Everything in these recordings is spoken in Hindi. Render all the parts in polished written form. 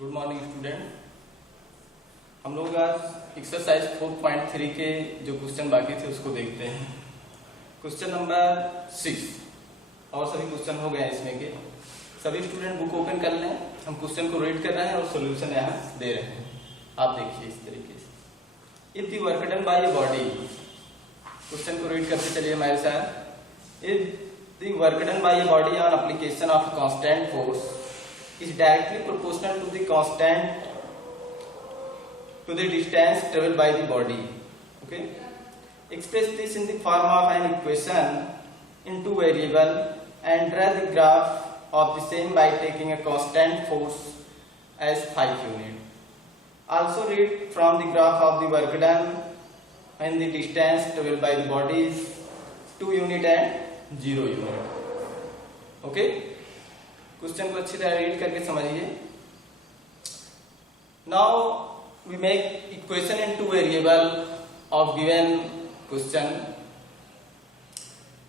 Good morning student. हम लोग आज एक्सरसाइज 4.3 के जो क्वेश्चन बाकी थे उसको देखते हैं। क्वेश्चन नंबर 6 और सभी क्वेश्चन हो गए इसमें के। सभी स्टूडेंट बुक ओपन कर लें। हम क्वेश्चन को रीड कर रहे हैं और सॉल्यूशन यहाँ दे रहे हैं। आप देखिए इस तरीके से। If the work done by a body, question को रीड करते चलिए हमारे साथ। If the work done by a body on application of constant force is directly proportional to the constant to the distance traveled by the body. Okay, express this in the form of an equation in two variable and draw the graph of the same by taking a constant force as 5 unit. Also read from the graph of the work done when the distance traveled by the body is 2 unit and 0 unit. Okay, question को अच्छी तरह रीड करके समझिए। Now we make equation in two variable of given question.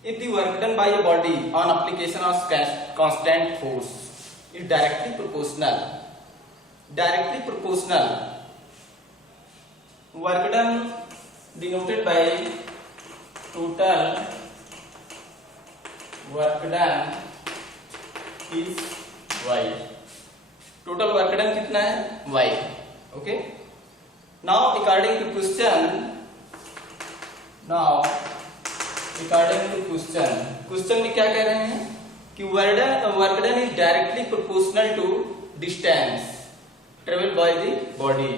If the work done by a body on application of constant force is directly proportional work done denoted by total work done is y. Total work done कितना है? y. Okay, now according to question में क्या कह रहे हैं कि work done is directly proportional to distance travel by the body.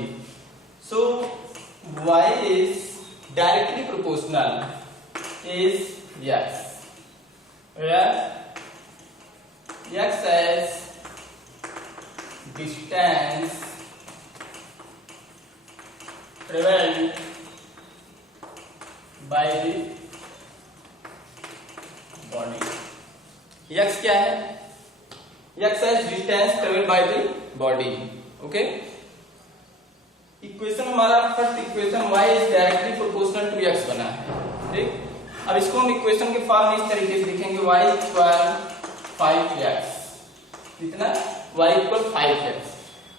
So y is directly proportional is x, where x as distance traveled by the body। x क्या है? x as distance traveled by the body। Okay, equation हमारा first equation y is directly proportional to x बना है। ठीक, अब इसको हम इक्वेशन के फॉर्म में इस तरीके से लिखेंगे y इक्वल 5x। कितना? y equal 5x।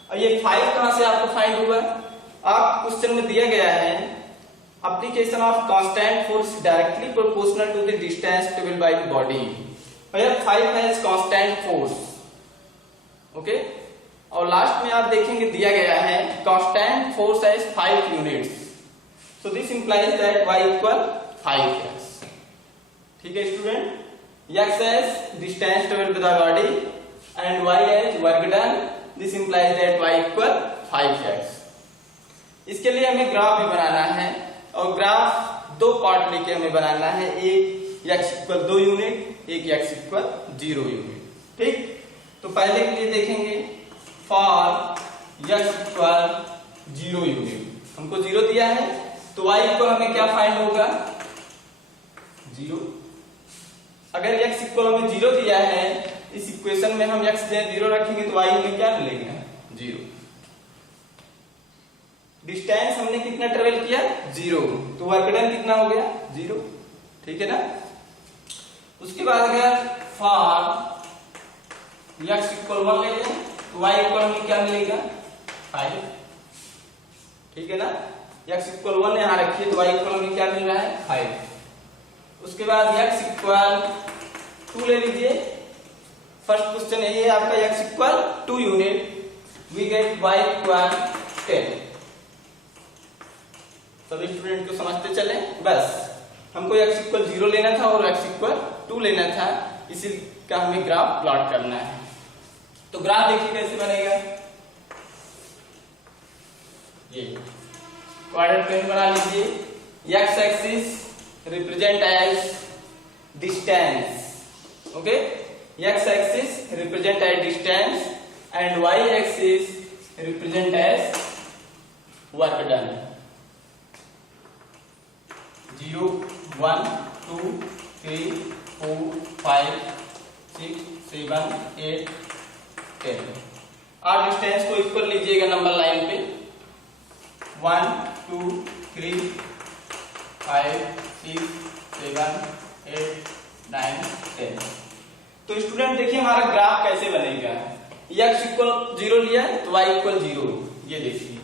अब ये 5 कहां से आपको फाइंड होगा? आप क्वेश्चन में दिया गया है application of constant force directly proportional to the distance travelled by the body. Here 5 has constant force. Okay, और लास्ट में आप देखेंगे दिया गया है constant force has 5 units. So this implies that y equal 5x। ठीक है student, x as distance traveled by the body and y as work done. This implies that y equal 5x. इसके लिए हमें ग्राफ भी बनाना है और ग्राफ दो पार्ट लेके हमें बनाना है। एक x इक्वल 2 यूनिट, एक x इक्वल 0 यूनिट। ठीक, तो पहले के लिए देखेंगे फॉर x इक्वल 0 यूनिट। हमको 0 दिया है तो y इक्वल हमें क्या फाइंड होगा? 0। अगर x इक्वल हमें 0 दिया है, इस इक्वेशन में हम x 0 रखेंगे तो y हमें क्या मिलेगा? 0। डिस्टेंस हमने कितना ट्रेवल किया? 0, तो वर्क डन कितना हो गया? 0। ठीक है ना। उसके बाद अगर फॉर x इक्वल 1 ले लें तो y इक्वल हमें क्या मिलेगा? 5। ठीक है ना, x इक्वल 1 यहां रखिए तो y इक्वल हमें क्या मिल रहा है? 5। उसके बाद x इक्वल 2 ले लीजिए। फर्स्ट क्वेश्चन यही है आपका, x equal 2 unit, we get y equal 10। सभी स्टूडेंट को समझते चले। बस हमको x इक्वल 0 लेना था और x इक्वल 2 लेना था, इसी का हमें ग्राफ प्लॉट करना है। तो ग्राफ देखिए कैसे बनेगा। ये क्वाड्रेंट प्लेन बना लीजिए। x axis represent as distance. Okay, x axis represent as distance and y axis represent as work done. 0 1 2 3 4 5 6 7 8 10। आप डिस्टेंस को इक्वल लीजिएगा नंबर लाइन पे। 1 2 3 5 6 7 8 9 10। तो स्टूडेंट देखिए हमारा ग्राफ कैसे बनेगा। x इक्वल 0 लिया तो y इक्वल 0, ये देखिए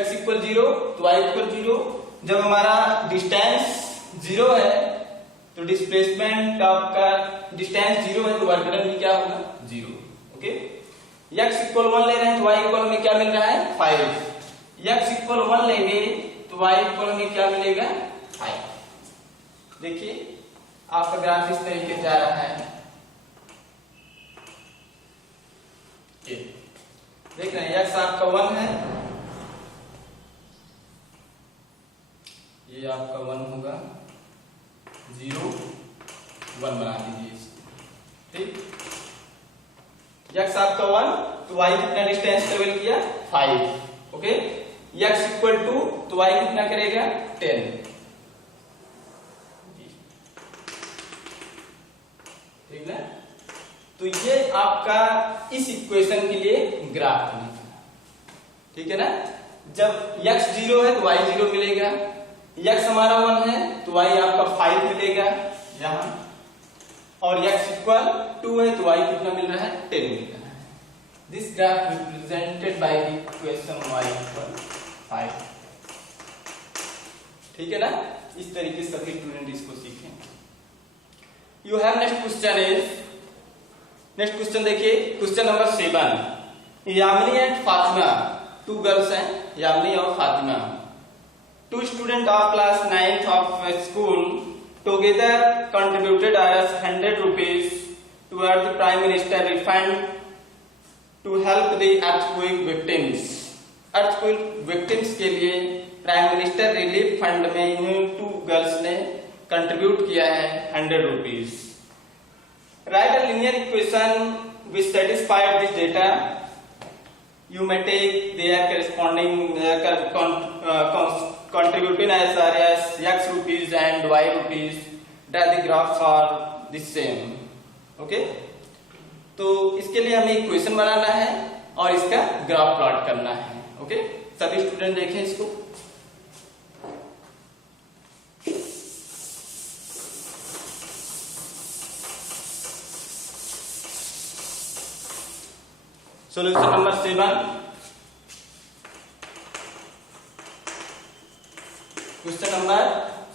x इक्वल 0 तो y इक्वल 0। जब हमारा डिस्टेंस 0 है तो डिस्प्लेसमेंट आपका डिस्टेंस 0 है तो वर्क डन भी क्या होगा 0। ओके, x इक्वल 1 ले रहे हैं तो y इक्वल में क्या मिल रहा है 5। x इक्वल 1 लेंगे तो y इक्वल में क्या मिलेगा 5। देखिए आपका ग्राफ इस तरीके से जा रहा है, देख रहे हैं x आपका 1 है, ये आपका 1 होगा, 0 1 बना दीजिए इसको। ठीक, x आपका 1 तो y कितना डिस्टेंस ट्रेवल किया 5। ओके, x इक्वल 2 तो y कितना करेगा 10। ठीक ना, तो ये आपका इस इक्वेशन के लिए ग्राफ बनेगा। ठीक है ना, जब x 0 है तो y 0 मिलेगा, x हमारा 1 है तो y आपका 5 मिलेगा यहां, और x इक्वल 2 है तो y कितना मिल रहा है 10 मिल रहा है। This graph represented by the equation y equal 5। ठीक है ना, इस तरीके से सभी स्टूडेंट इसको सीखें। You have next question is, next question देखिए, question number 7। Yamini and Fatima, 2 girls हैं, यामिनी और Fatima, 2 student of class 9th of school together contributed us 100 rupees toward the Prime Minister refund to help the earthquake victims। earthquake victims के लिए प्राइम मिनिस्टर रिलीफ फंड में इन 2 गर्ल्स ने कंट्रीब्यूट किया है 100 rupees. Right a linear equation which satisfied this data, you may take their corresponding contributing as x rupees and y rupees that the graphs are the same। Okay, तो इसके लिए हमें इक्वेशन बनाना है और इसका ग्राफ प्लॉट करना है। ओके, सभी स्टूडेंट देखें इसको। सॉल्यूशन नंबर 7, क्वेश्चन नंबर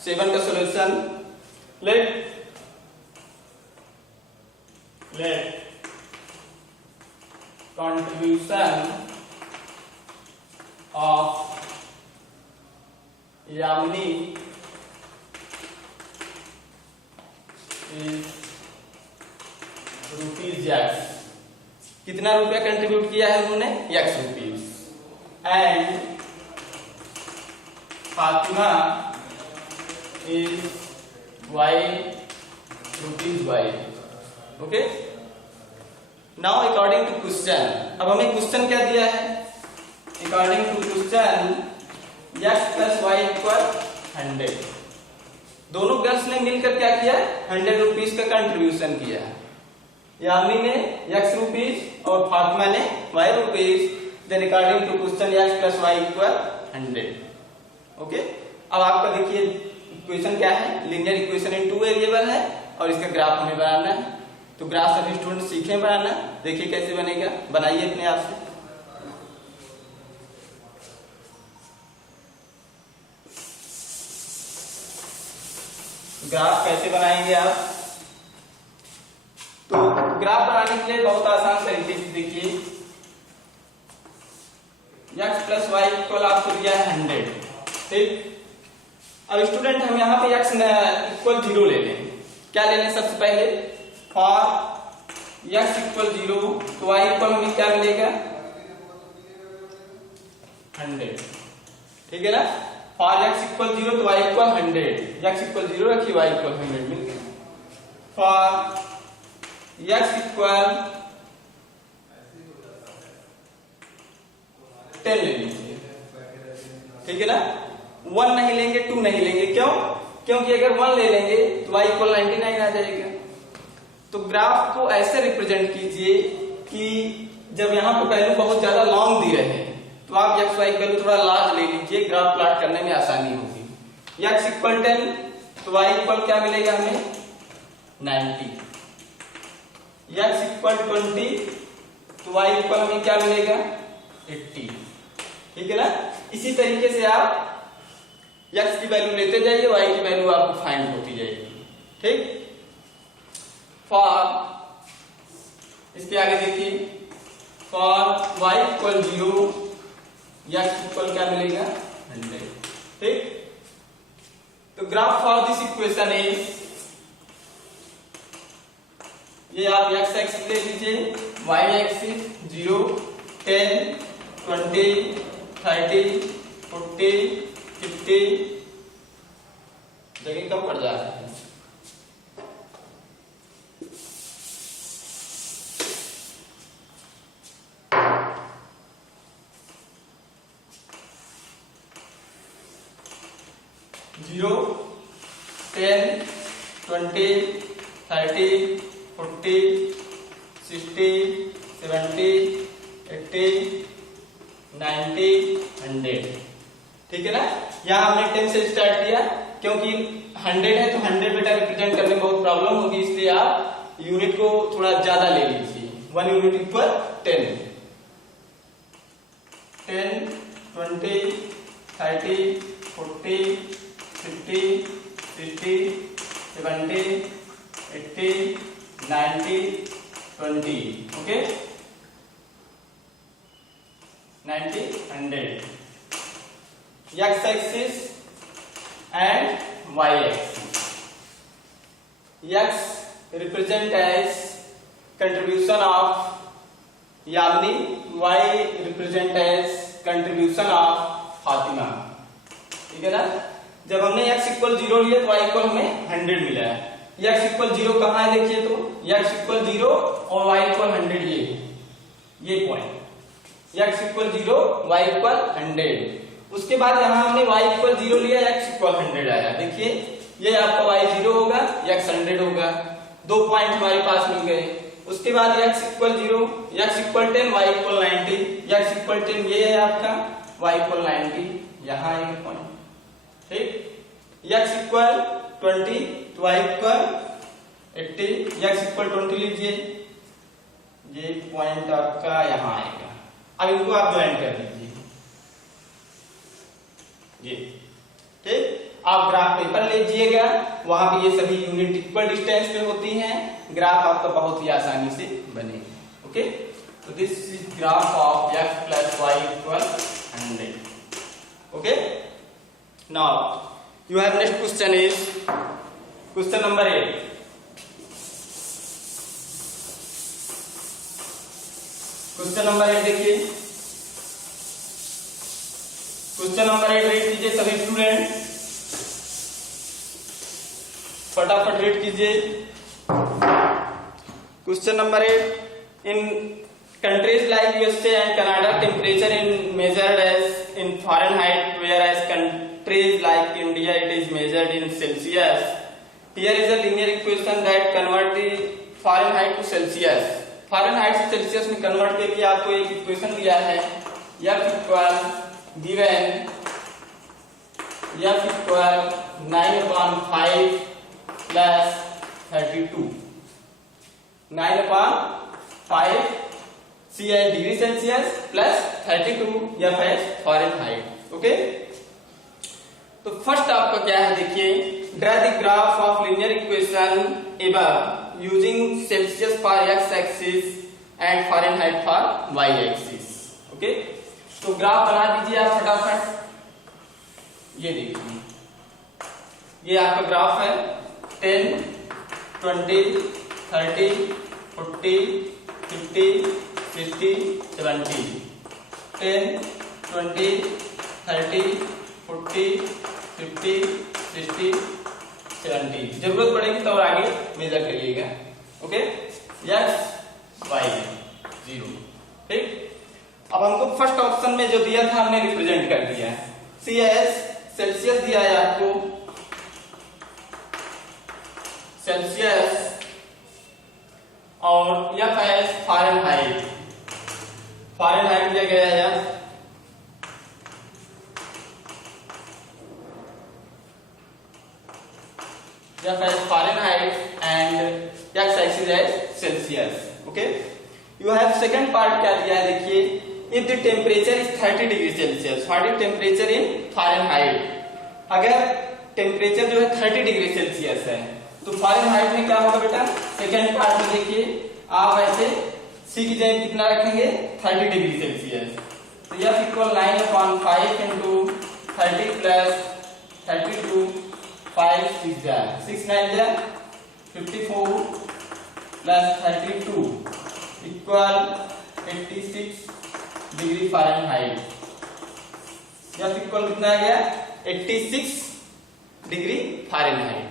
7 का solution, let contribution of Yamini is rupees x। कितना रुपया कंट्रीब्यूट किया है उन्होंने x rupees, and Fatima is y rupees y। Okay, now according to question, अब हमें क्वेश्चन क्या दिया है, according to question x plus y equal 100। दोनों गर्ल्स ने मिलकर क्या किया 100 रुपीज का कंट्रीब्यूशन किया, यामिनी ने x रुपीज और फातिमा ने y rupees. Then according to question x plus y equal 100। Okay, अब आपका देखिए इक्वेशन क्या है, लीनियर इक्वेशन इन 2 वेरिएबल है और इसका ग्राफ हमें बनाना है। तो ग्राफ सभी स्टूडेंट सीखे बनाना, देखिए कैसे बनेगा, बनाइए अपने आप से। ग्राफ कैसे बनाएंगे आप, तो ग्राफ बनाने के लिए बहुत आसान तरीके से देखिए, x प्लस वाई इक्वल आपको दिया है 100। ठीक, अब स्टूडेंट हम यहाँ पे x इक्वल 0 ले लें। क्या ले लें सबसे पहले, फॉर x इक्वल 0 तो y इक्वल हमें क्या मिलेगा 100। ठीक है ना, फॉर x इक्वल 0 तो y इक्वल 100, x इक्वल 0 रखिए, y इक्वल 100 मिल गया। फॉर x इक्वल 10 ले लीजिए। ठीक है ना, 1 नहीं लेंगे, 2 नहीं लेंगे, क्यों, क्योंकि अगर 1 ले लेंगे तो y इक्वल 99 आ जाएगा। तो ग्राफ को ऐसे रिप्रेजेंट कीजिए कि जब यहाँ पे वैल्यू बहुत ज्यादा लॉन्ग दी रहे तो आप x y वैल्यू थोड़ा लार्ज ले लीजिए, ग्राफ प्लॉट करने में आसानी होगी। x इक्वल 10 तो y इक्वल क्या मिलेगा हमें 90, x इक्वल 20 तो y इक्वल हमें क्या मिलेगा 80, ठीक है ना। इसी तरीके से आप x की वैल्यू लेते जाइए, y की वैल्यू आपको फाइंड होती जाएगी, ठीक। फॉर इसके आगे देखिए, for y equal 0 x equal क्या मिलेगा 100, ठीक। तो graph for this equation is, ये आप x एक्सिस ले लीजिए, y एक्सिस 0, 10, 20, 30, 40, 50, जगह कम पड़ जा रहा है। जीरो, 10, 20, 30, 40, 60, 70, 80, 90, 100, ठीक है ना। यहाँ हमने 10 से स्टार्ट किया, क्योंकि 100 है तो 100 बेटा रिप्रेजेंट करने में बहुत प्रॉब्लम होगी, इसलिए आप यूनिट को थोड़ा ज्यादा ले लीजिए। 1 unit equal 10, 10, 20, 30, 40, 50, 60, 70, 80, 90, 20, okay, 90, 100, x axis and y axis. X represent as contribution of Yamini, y represent as contribution of Fatima, ठीक है ना। जब हमने x इक्वल 0 लिया तो y इक्वल हमें 100 मिला है। x इक्वल 0 कहाँ है देखिए, तो x इक्वल 0 और y इक्वल 100, ये point, x equal 0 y equal 100। उसके बाद यहाँ हमने y इक्वल 0 लिया, x इक्वल 100 आया। देखिए ये आपका y 0 होगा, x 100 होगा, 2 पॉइंट हमारे पास मिल गए। उसके बाद x equal 0, x equal 10, y equal 90, x equal 10 ये है आपका, y इक्वल 90, यहाँ एक पॉइंट, ठीक। x इक्वल 20 तो y इक्वल 80, x इक्वल 20 लीजिए, ये पॉइंट आपका यहाँ आएगा। अब इनको आप ज्वाइन कर दीजिए, ये ठीक। आप ग्राफ पेपर लीजिएगा, वहां पे ये सभी यूनिट इक्वल डिस्टेंस पे होती हैं, ग्राफ आपका बहुत ही आसानी से बनेगा। ओके, तो this is graph of x plus y equal 100। Okay, now you have next question is question number 8. Question number 8 देखिए, क्वेश्चन नंबर 8 रीड कीजिए सभी स्टूडेंट, फटाफट रीड कीजिए। Question number 8, in countries like USA and Canada temperature is measured as in Fahrenheit, whereas countries like India it is measured in Celsius. Here is a linear equation that convert the Fahrenheit to Celsius. Fahrenheit से Celsius में कन्वर्ट करके आपको एक इक्वेशन दिया है, F equal given F equal 9/5 plus 32, 9/5 C है डिग्री सेल्सियस प्लस 32 F है फॉरेनहाइट। ओके, तो फर्स्ट आपका क्या है देखिए, draw the graph of linear equation above using Celsius for x axis and Fahrenheit for y axis. Okay, तो ग्राफ बना दीजिए आप फटाफट। ये देखिए, ये आपका ग्राफ है 10, 20, 30, 40, 50, 60, 70, 10, 20, 30, 40, 50, 60, 70। जरूरत पड़ेगी तो और आगे मेजर करिएगा। ओके, x y 0, ठीक। अब हमको फर्स्ट ऑप्शन में जो दिया था हमने रिप्रेजेंट कर दिया है। CS सेल्सियस दिया है आपको, सेल्सियस, और F है फारेनहाइट, फारेनहाइट दिया गया है F as Fahrenheit and x axis as Celsius. Okay, you have second part क्या दिया है देखिए, if the temperature is 30 degree Celsius, what is temperature in Fahrenheit. अगर टेम्परेचर जो है 30 डिग्री सेल्सियस है तो फारेनहाइट में क्या होगा बेटा, सेकंड पार्ट में देखिए आप ऐसे सीख जाए कितना रखेंगे 30 डिग्री सेल्सियस। तो F इक्वल 9/5 इंटू 30 प्लस 32 5 6 जा 6 9 जा 54 plus 32 equal 86 degree Fahrenheit. F equal कितना आ गया 86 डिग्री फारेनहाइट।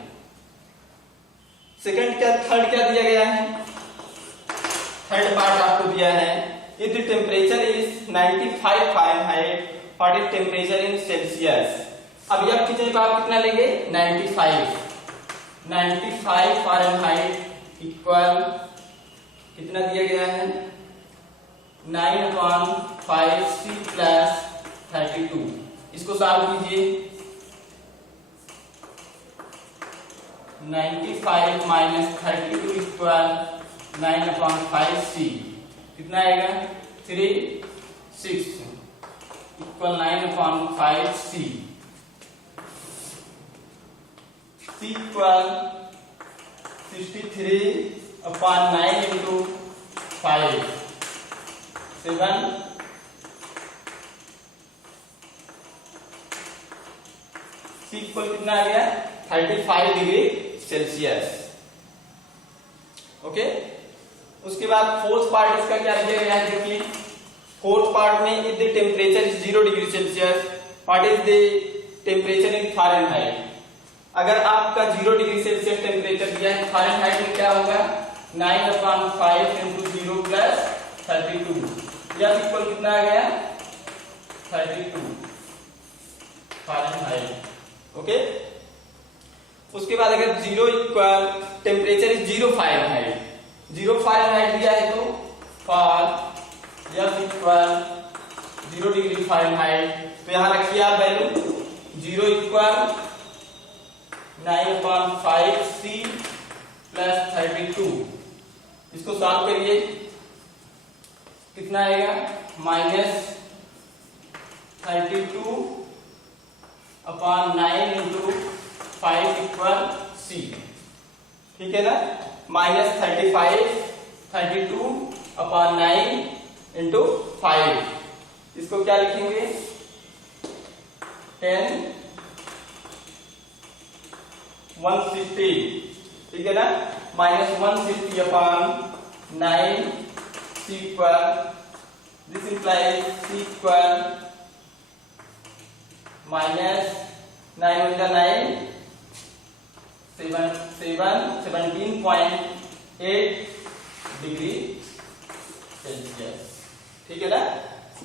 सेकंड क्या, थर्ड क्या दिया गया है, थर्ड पार्ट आपको दिया है, if the temperature is 95 Fahrenheit, what is temperature in Celsius. अब यह की जगह आप कितना लेंगे 95 फारेनहाइट इक्वल कितना दिया गया है 9/5 C प्लस 32। इसको सॉल्व कीजिए, 95 माइनस 32 इक्वल 9/5 C कितना आएगा 3 6 equal 9/5 C equal 63/9 into 5 7 C equal कितना आ गया 35 डिग्री सेल्सियस। ओके, उसके बाद फोर्थ पार्ट इसका क्या दिया गया है देखिए, फोर्थ पार्ट में if the temperature is 0 degree Celsius, what is the temperature in Fahrenheit. अगर आपका 0 डिग्री सेल्सियस टेम्परेचर दिया है, फारेनहाइट में क्या होगा 9/5 इंटू 0 प्लस 32, यह इक्वल कितना आ गया 32 फारेनहाइट। ओके, उसके बाद अगर 0 equal temperature is 0 Fahrenheit, 0 Fahrenheit दिया है तो for F equal 0 degree Fahrenheit, तो यहां रखिए आप वैल्यू 0 इक्वल 9/5 C प्लस 32। इसको सॉल्व करिए कितना आएगा -32/9 इंटू 5 इक्वल C, ठीक है ना, -32/9 इंटू 5, इसको क्या लिखेंगे 10 160, ठीक है ना, -160/9 C equal, this implies C equal -9 17.8 degree Celsius, ठीक है ना।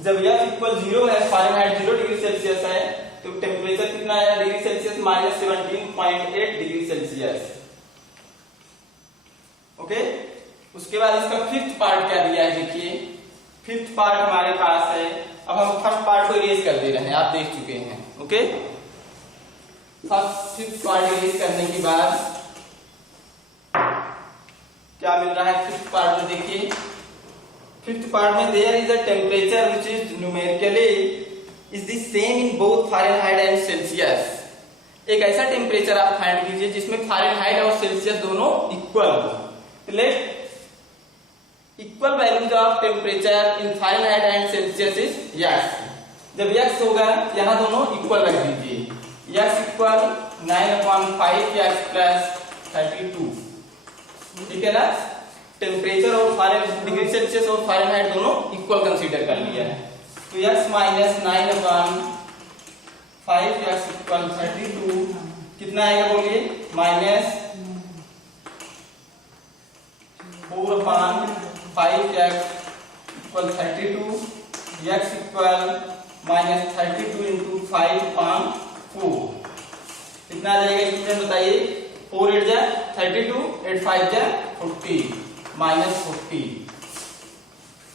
जब F इक्वल 0 है, फारेनहाइट 0 डिग्री सेल्सियस है, तो टेम्परेचर कितना आया degree Celsius -17.8 degree Celsius. Okay, उसके बाद इसका फिफ्थ पार्ट क्या दिया है देखिए, फिफ्थ पार्ट हमारे पास है। अब हम फर्स्ट पार्ट को इरेज कर दे रहे हैं, आप देख चुके हैं। Okay, first fifth part erase करने के बाद क्या मिल रहा है फिफ्थ पार्ट में देखिए, फिफ्थ पार्ट में there is a temperature which is numerically is the same in both Fahrenheit and Celsius. एक ऐसा टेम्परेचर आप फाइंड कीजिए जिसमें फारेनहाइट और सेल्सियस दोनों इक्वल हो। Let equal values of temperature in Fahrenheit and Celsius is x। जब x होगा यहां दोनों इक्वल रख दीजिए, x इक्वल 9/5x प्लस 32, ठीक है ना। टेम्परेचर और डिग्री सेल्सियस और फारेनहाइट दोनों इक्वल कंसीडर कर लिया है, तो x माइनस 9/5x इक्वल 32 कितना आएगा बोलिए -4/5x equal 32, x equal -32 into 5/4 कितना आ जाएगा स्टूडेंट बताइए। 4 8 जा 32, 8 5 जा 40, -40।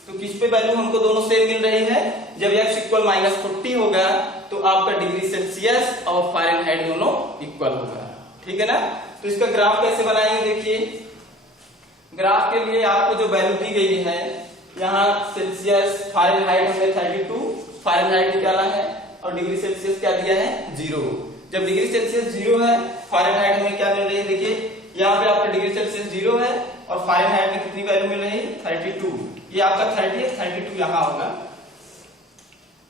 तो किस पे वैल्यू हमको दोनों सेम मिल रही है, जब x इक्वल -40 होगा तो आपका डिग्री सेल्सियस और फारेनहाइट दोनों इक्वल होगा, ठीक है ना। तो इसका ग्राफ कैसे बनाएंगे देखिए, ग्राफ के लिए आपको जो वैल्यू दी गई है यहाँ सेल्सियस, फारेनहाइट हमने 32 फारेनहाइट निकाला है और डिग्री सेल्सियस क्या दिया है 0। जब डिग्री सेल्सियस 0 है, फारेनहाइट हमें क्या मिल रही है, देखिए यहाँ पे आपका डिग्री सेल्सियस 0 है और फारेनहाइट में कितनी वैल्यू मिल रही है 32। ये आपका 30 है, 32 यहाँ होगा,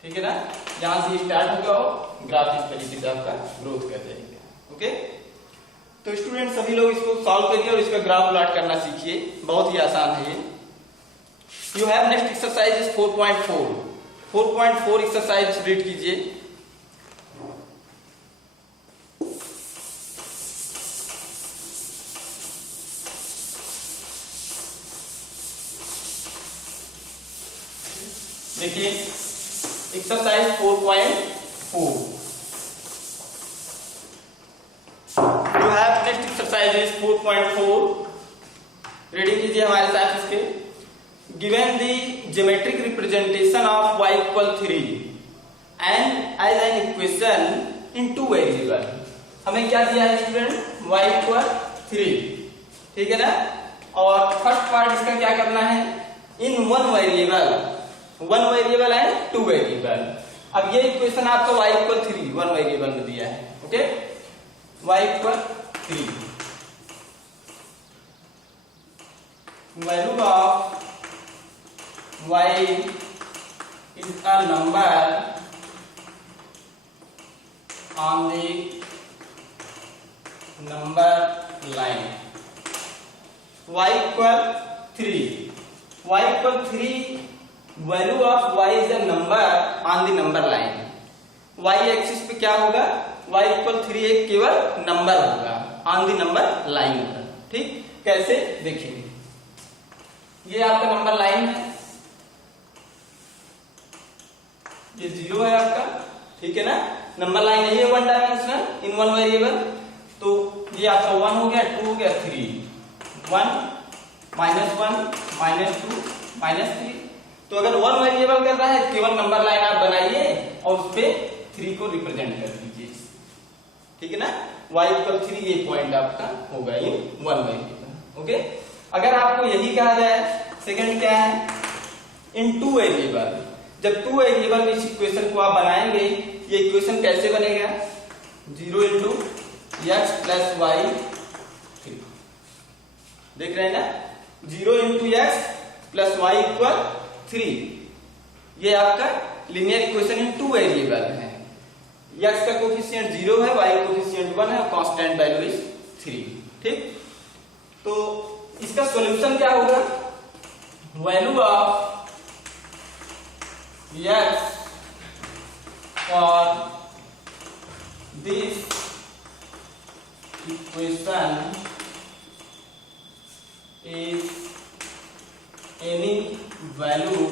ठीक है ना। यहाँ से स्टार्ट होगा और ग्राफ इस तरीके से आपका ग्रोथ कर जाएगा। ओके, तो स्टूडेंट सभी लोग इसको सॉल्व करिए और इसका ग्राफ प्लॉट करना सीखिए, बहुत ही आसान है ये। You have next exercise is 4.4। 4.4 exercise read कीजिए। देखिए exercise 4.4। You have next exercise is 4.4। Reading कीजिए हमारे साथ इसके। Given the geometric representation of y equal 3 and as an equation in two variable. हमें क्या दिया है स्टूडेंट, y इक्वल 3, ठीक है ना। और फर्स्ट पार्ट इसका क्या करना है, in one variable and two variable. अब ये इक्वेशन आपका y इक्वल 3 वन वेरिएबल में दिया है। Okay, y equal 3, value of y is a number on the number line। y equal 3, y equal 3, value of y is a number on the number line। y axis पे क्या होगा, y equal 3 एक केवल नंबर होगा on the number line पर। ठीक, कैसे देखिए, ये आपका नंबर लाइन है, ये 0 है आपका, ठीक है ना। नंबर लाइन है ये one dimensional in one variable, तो ये आपका 1 हो गया, 2 हो गया, 3, 1 -2 -3। तो अगर वन वेरिएबल कर रहा है केवल नंबर लाइन आप बनाइए और उस पे 3 को रिप्रेजेंट कर दीजिए, ठीक है ना। y इक्वल 3 ये पॉइंट आपका होगा इन वन वेरिएबल। ओके, अगर आपको यही कहा जाए, सेकंड क्या है, इन टू वेरिएबल। जब टू वेरिएबल में इस इक्वेशन को आप बनाएंगे, ये इक्वेशन कैसे बनेगा, 0 × x + y 3। देख रहे हैं ना, 0 × x + y = 3। ये आपका linear equation in two variable है। x का कोफिशिएंट 0 है, y कोफिशिएंट 1 है और कांस्टेंट वैल्यू इज 3। ठीक, तो इसका सॉल्यूशन क्या होगा, value of x for this equation is any value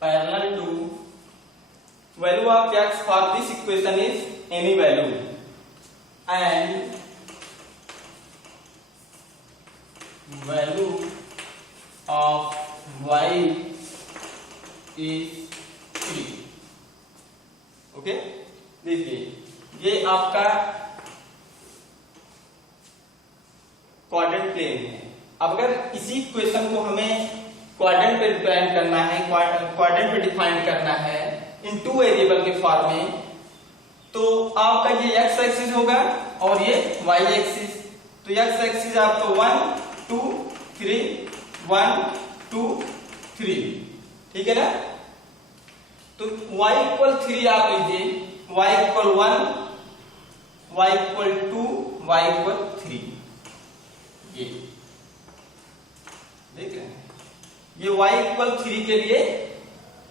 parallel to value of x for this equation is any value and value of y is 3। Okay, देखिए ये आपका क्वाड्रेंट प्लेन है। अब अगर इसी इक्वेशन को हमें क्वाड्रेंट पे डिफाइन करना है, क्वाड्रेंट पे डिफाइन करना है इन टू वेरिएबल के फॉर्म में, तो आपका ये x एक्सिस होगा और ये y एक्सिस। तो x एक्सिस आपका 1 2 3 1 2 3, ठीक है ना। तो y = 3 आप लीजिए, y = 1, y = 2, y = 3। ये देख रहे हैं, ये y = 3 के लिए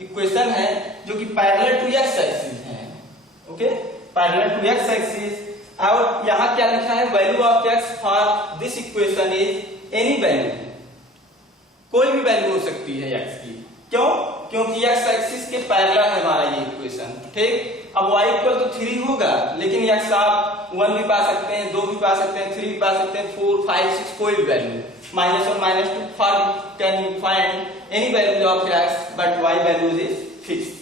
इक्वेशन है जो कि पैरेलल टू x एक्सिस है। Okay, parallel to x axis. और यहां क्या लिखा है, value of x for this equation is any value, कोई भी वैल्यू हो सकती है x की। क्यों, क्योंकि x एक्सिस के पैरेलल है हमारा ये इक्वेशन। ठीक, अब y = 3 होगा, लेकिन x आप 1 भी पा सकते हैं, 2 भी पा सकते हैं, 3 भी पा सकते हैं, 4 5 6 कोई भी value, -1 -2 for can you find any value of x but y value is fixed।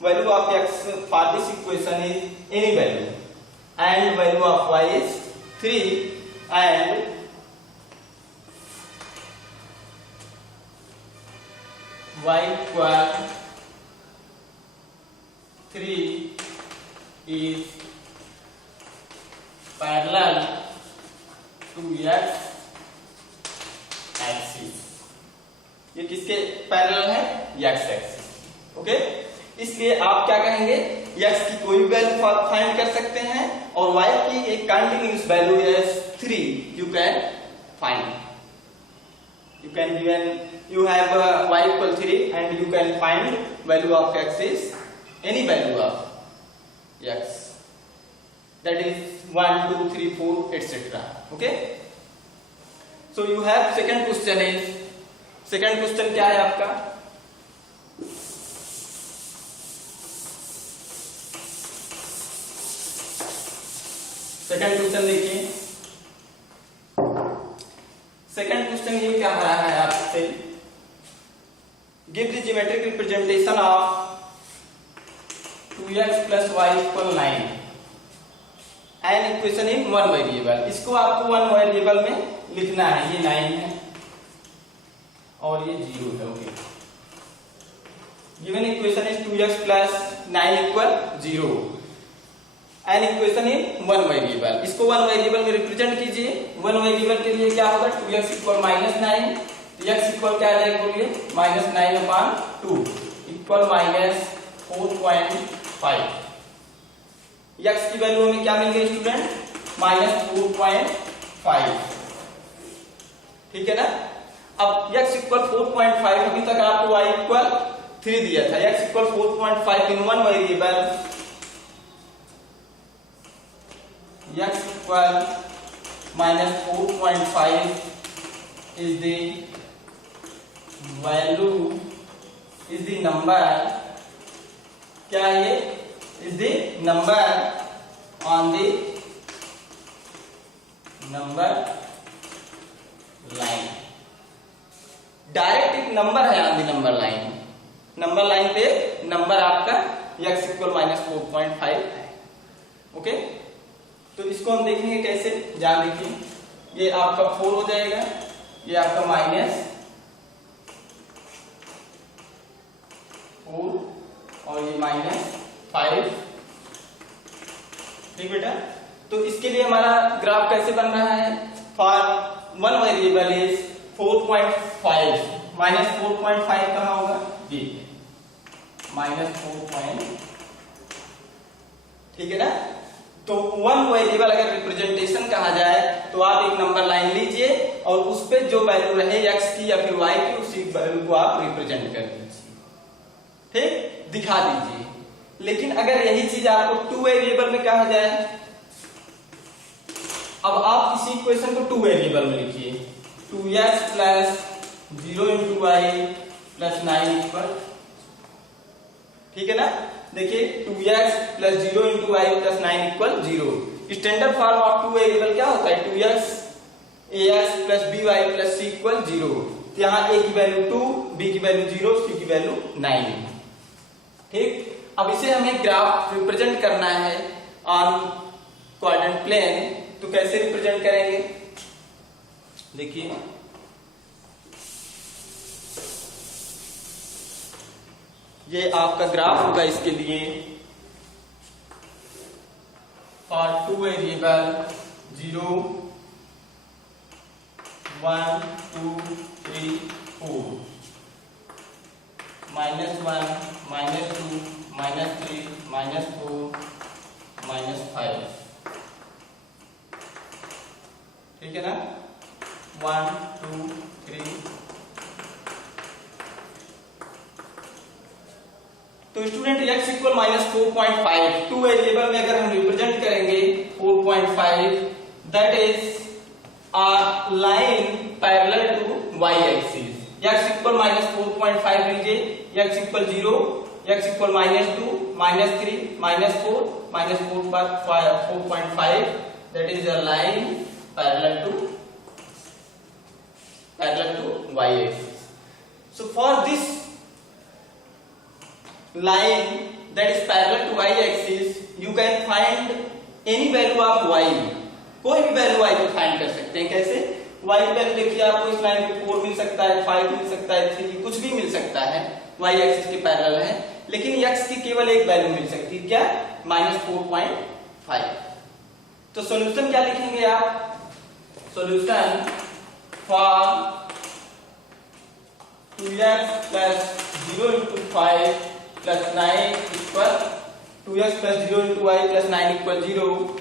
value of x for this equation is any value and value of y is 3 and y equal 3 is parallel to x axis। ये किसके पैरेलल है? x axis. ओके, इसलिए आप क्या कहेंगे, x की कोई भी वैल्यू फाइंड कर सकते हैं और y की एक continuous value is 3 you can find। You can given you have y equal 3 and you can find value of x is any value of x, that is 1 2 3 4 etc. Okay, so you have second question is, second question क्या है आपका? सेकंड क्वेश्चन देखिए, सेकंड क्वेश्चन ये क्या रहा है आपसे, give the geometric representation of 2x plus y equal 9 N equation in one variable. इसको आपको वन वेरिएबल में लिखना है, ये 9 है और ये 0 है। Okay, given equation is 2x plus 9 equal 0, N equation in one variable. इसको वन वेरिएबल में रिप्रेजेंट कीजिए। वन वेरिएबल के लिए क्या होगा, 2x इक्वल -9, x इक्वल क्या आ जाएगा बोलिए, -9/2 इक्वल -4.5। x की वैल्यू हमें क्या मिल गई स्टूडेंट, -4.5। ठीक है ना। अब x इक्वल 4.5, अभी तक आपको y इक्वल 3 दिया था, x equal 4.5 in one variable, x equal -4.5 is the value, is the number, क्या है ये, is the number on the number line। Direct एक नंबर है on the number line, number line पे नंबर आपका x इक्वल -4.5 है। ओके, तो इसको हम देखेंगे कैसे, ध्यान देखिए, ये आपका 4 हो जाएगा, ये आपका -4 और ये -5। ठीक बेटा, तो इसके लिए हमारा ग्राफ कैसे बन रहा है, फॉर वन वेरिएबल इज 4.5, -4.5 कहाँ होगा, जी -4. ठीक है ना। तो वन वेरिएबल अगर रिप्रेजेंटेशन कहा जाए तो आप एक नंबर लाइन लीजिए और उस पे जो वैल्यू रहे x की या फिर y की, उसी वैल्यू को आप रिप्रेजेंट कर दीजिए, ठीक, दिखा दीजिए। लेकिन अगर यही चीज आपको टू वेरिएबल में कहा जाए, अब आप इसी इक्वेशन को टू वेरिएबल में लिखिए, 2x plus 0 into y plus 9 equal, ठीक है ना। देखिए 2x plus 0 into y plus 9 equal 0। Standard form of two variable क्या होता है, 2x ax plus by plus c equal 0। यहाँ a की वैल्यू 2, b की वैल्यू 0, c की वैल्यू 9। ठीक, अब इसे हमें ग्राफ रिप्रेजेंट करना है ऑन कोऑर्डिनेट प्लेन, तो कैसे रिप्रेजेंट करेंगे, देखिए ये आपका ग्राफ होगा, इसके लिए फॉर टू वेरिएबल 0 1 2 3 4, -1 -2 -3 -4 -5। ठीक है ना, 1 2 3। तो student x equal -4.5 two variable में अगर हम रिप्रेजेंट करेंगे 4.5, that is a line parallel to y axis. x equal -4.5 लीजिए, x equal 0, x equal -2 -3 -4 4.5, that is a line parallel to y axis। So for this line that is parallel to y axis, you can find any value of y कोई भी वैल्यू y को फाइंड कर सकते हैं। कैसे? y की वैल्यू देखिए आपको इस लाइन पे 4 मिल सकता है, 5 मिल सकता है, 3 कुछ भी मिल सकता है, y एक्सिस के पैरेलल है, लेकिन x की केवल एक वैल्यू मिल सकती है, क्या? -4.5। तो सॉल्यूशन क्या लिखेंगे आप? Solution for 2x plus 0 into 5 plus 9 equal 2x plus 0 into y plus 9 equal 0